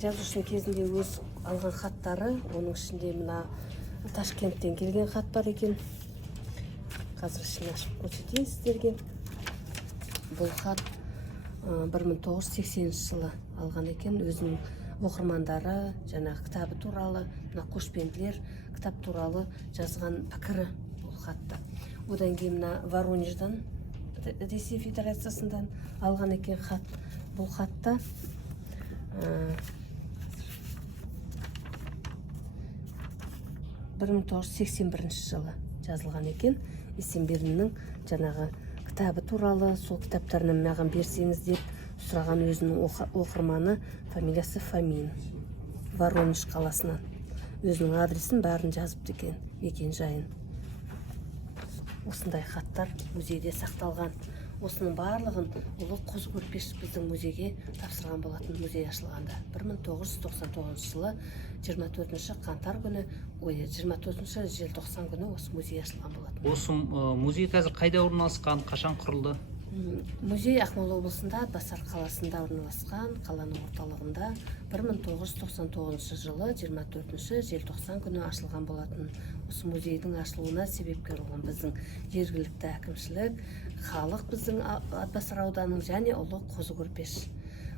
жазушының кезінде өз алған хаттары, оның ішінде мына Ташкенттен келген хат бар екен. Қазір ішін ашып көрсетейін сіздерге. Бұл хат 1980 жылы алған екен. Өзінің оқырмандары жаңағы кітабы туралы, мына көшпенділер кітап туралы жазған пікірі бұл хатта. Одан кейін мына Воронеждан, Ресей Федерациясынан алған екен хат. Бұл хатта 1981 жылы жазылған екен. Есенберлиннің жаңағы кітабы туралы, сол кітаптарынан маған берсеңіз деп сұраған өзінің оқырманы, фамилиясы Фомин, Воронеж қаласынан. Өзінің адресін бәрін жазыпты екен, мекен жайын. Осындай хаттар музейде сақталған. Осының барлығын ұлы Қозы Көрпеш біздің музейге тапсырған болатын, музей ашылғанда. 1999 жылы 24 қаңтар күні, 24 желтоқсан күні осы музей ашылған болатын. Осы музей қазір қайда орналасқан, қашан құрылды? Музей Ақмола облысында, Атбасар қаласында орналасқан, қаланың орталығында 1999 жылы 24 желтоқсан күні ашылған болатын. Осы музейдің ашылуына себепкер болған біздің жергілікті әкімшілік, халық біздің Атбасар ауданының және ұлы Қозы Көрпеш.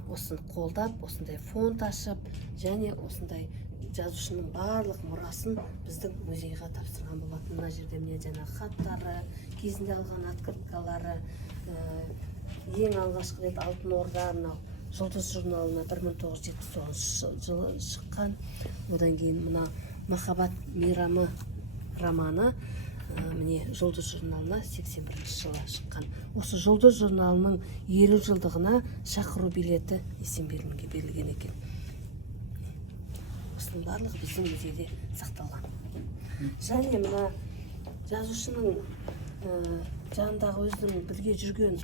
Осын қолдап, осындай фонд ашып, және осындай жазушының барлық мұрасын біздің музейға тапсырған болатын. Мына жерде міне жаңағы хаттары, кезінде алған открыткалары, ең алғашқы рет Алтын Орда Жұлдыз журналына 1979 жылы шыққан. Одан кейін мына Махаббат мейрамы романы міне Жұлдыз журналына 81 жылы шыққан. Осы Жұлдыз журналының 50 жылдығына шақыру билеті Есенберлинге берілген екен. Осының барлығы біздің музейде сақталған. Және мына жазушының жанындағы өзінің бірге жүрген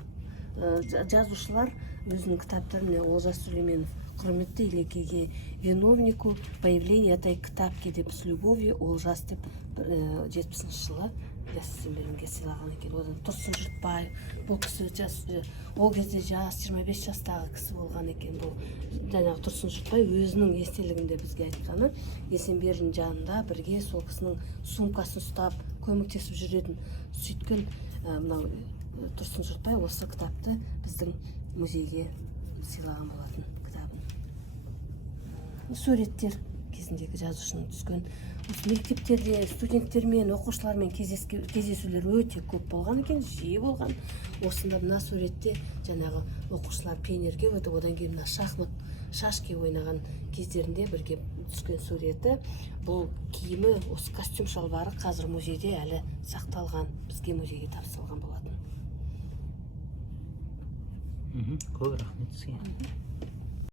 жазушылар өзінің кітаптарына Олжас Сүлейменов құрметті Илекеге виновнику появления этой кітапки деп с любовью Олжас деп 70 жылы Есенберлинге сыйлаған екен. Одан Тұрсын Жұртбай, бұл кісі ол кезде жас 25 жастағы кісі болған екен. Бұл жаңағы Тұрсын Жұртбай өзінің естелігінде бізге айтқаны, Есенберлин жанында бірге сол кісінің сумкасын ұстап көмектесіп жүретін. Сөйткен мынау Тұрсын Жұртбай осы кітапты біздің музейге сыйлаған болатын кітабын. Суреттер кезіндегі жазушының түскен. Мектептерде студенттермен, оқушылармен кездесулер өте көп болған екен, жиі болған. Осында мына суретте жаңағы оқушылар пионерге өтіп, одан кейін мына шахмат, шашки ойнаған кездерінде бірге түскен суреті. Бұл киімі, осы костюм шалбары қазір музейде әлі сақталған, бізге музейге тапсырылған болатын. Көп рахмет сізге.